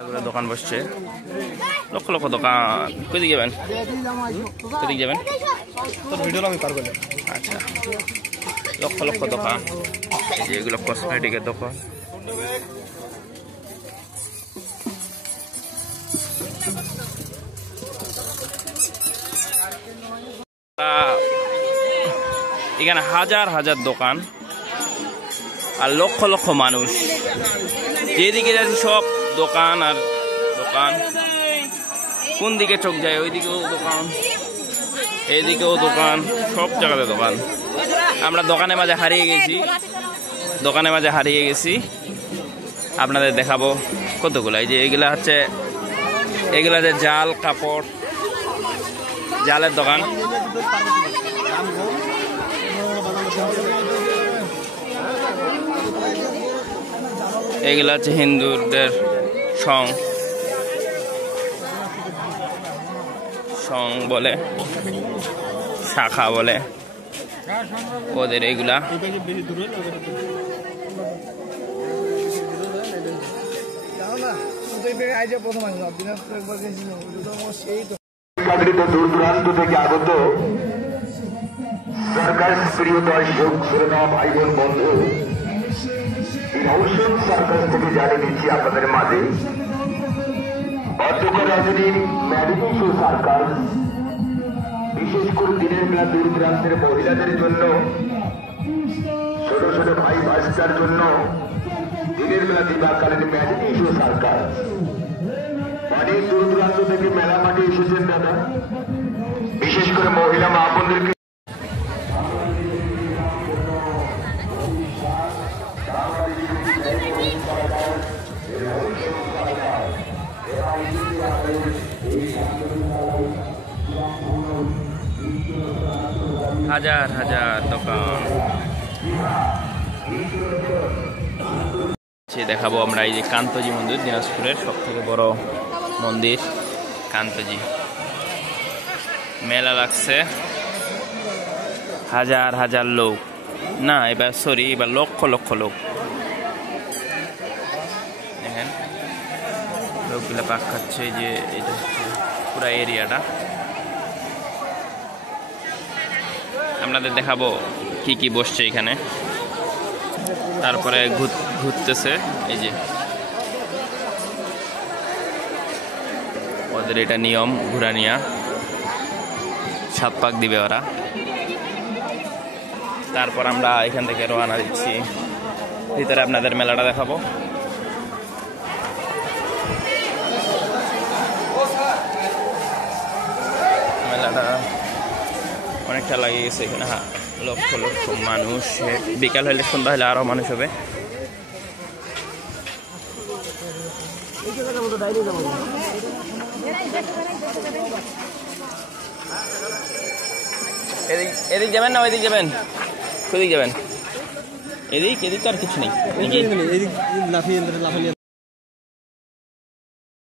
দোকান বসছে, লক্ষ লক্ষ দোকান। কোথায় যাবেন? কোথায় যাবেন? আচ্ছা, লক্ষ লক্ষ দোকান, যেগুলো কসমেটিকের দোকান। এখানে হাজার হাজার দোকান আর লক্ষ লক্ষ মানুষ। যেদিকে যাচ্ছি সব দোকান আর দোকান। কোন দিকে চোখ যায় ওইদিকেও দোকান, এইদিকেও দোকান, সব জায়গাতে দোকান। আমরা দোকানের মাঝে হারিয়ে গেছি। আপনাদের দেখাবো কতগুলো। এই যে এগুলা হচ্ছে, এগুলা যে জাল কাপড়, জালের দোকান। এগুলা হচ্ছে হিন্দুদের সং বলে, শাখা বলে ওদের। এগুলা দূর দূরান্ত থেকে আগত সরকার প্রিয় দর্শক, শ্রোতা, ভাই বোন, বন্ধু, ইমোশন সার্কাস থেকে জানিয়ে দিচ্ছি আপনাদের মাঝে অধ্যক্ষ রজনী মেডিটেশন সার্কাস বিশেষ করে দিনের বেলা দূর দূরান্তের মহিলাদের জন্য, ছোট ছোট ভাই ভাস্তার জন্য দিনের বেলা দিবাকালীন মেডিটেশন সার্কাস। অনেক দূর দূরান্ত থেকে মেলা মাঠে এসেছেন দাদা, বিশেষ করে মহিলা মা বোনদেরকে হাজার হাজার দোকান দেখাবো আমরা। এই যে কান্তজি মন্দির, দিনাজপুরের সব থেকে বড় মন্দির কান্তজি। মেলা লাগছে, হাজার হাজার লোক, না এবার লক্ষ লক্ষ লোক। দেখেন লোকগুলা পাক খাচ্ছে। এই যে এটা পুরা এরিয়াটা আপনাদের দেখাবো কি কি বসছে এখানে। তারপরে ঘুরতেছে, এই যে ওদের এটা নিয়ম, ঘুরানিয়া 7 পাক দিবে ওরা। তারপর আমরা এখান থেকে রওনা দিচ্ছি, ভিতরে আপনাদের মেলাটা দেখাবো। মেলাটা অনেকটা লাগিয়ে গেছে এখানে, লক্ষ লক্ষ মানুষ। বিকাল হলে, সন্ধ্যা হলে আরো মানুষ হবে। এদিক যাবেন না ওইদিক যাবেন? কোদিক যাবেন? এদিক আর কিছু নেই।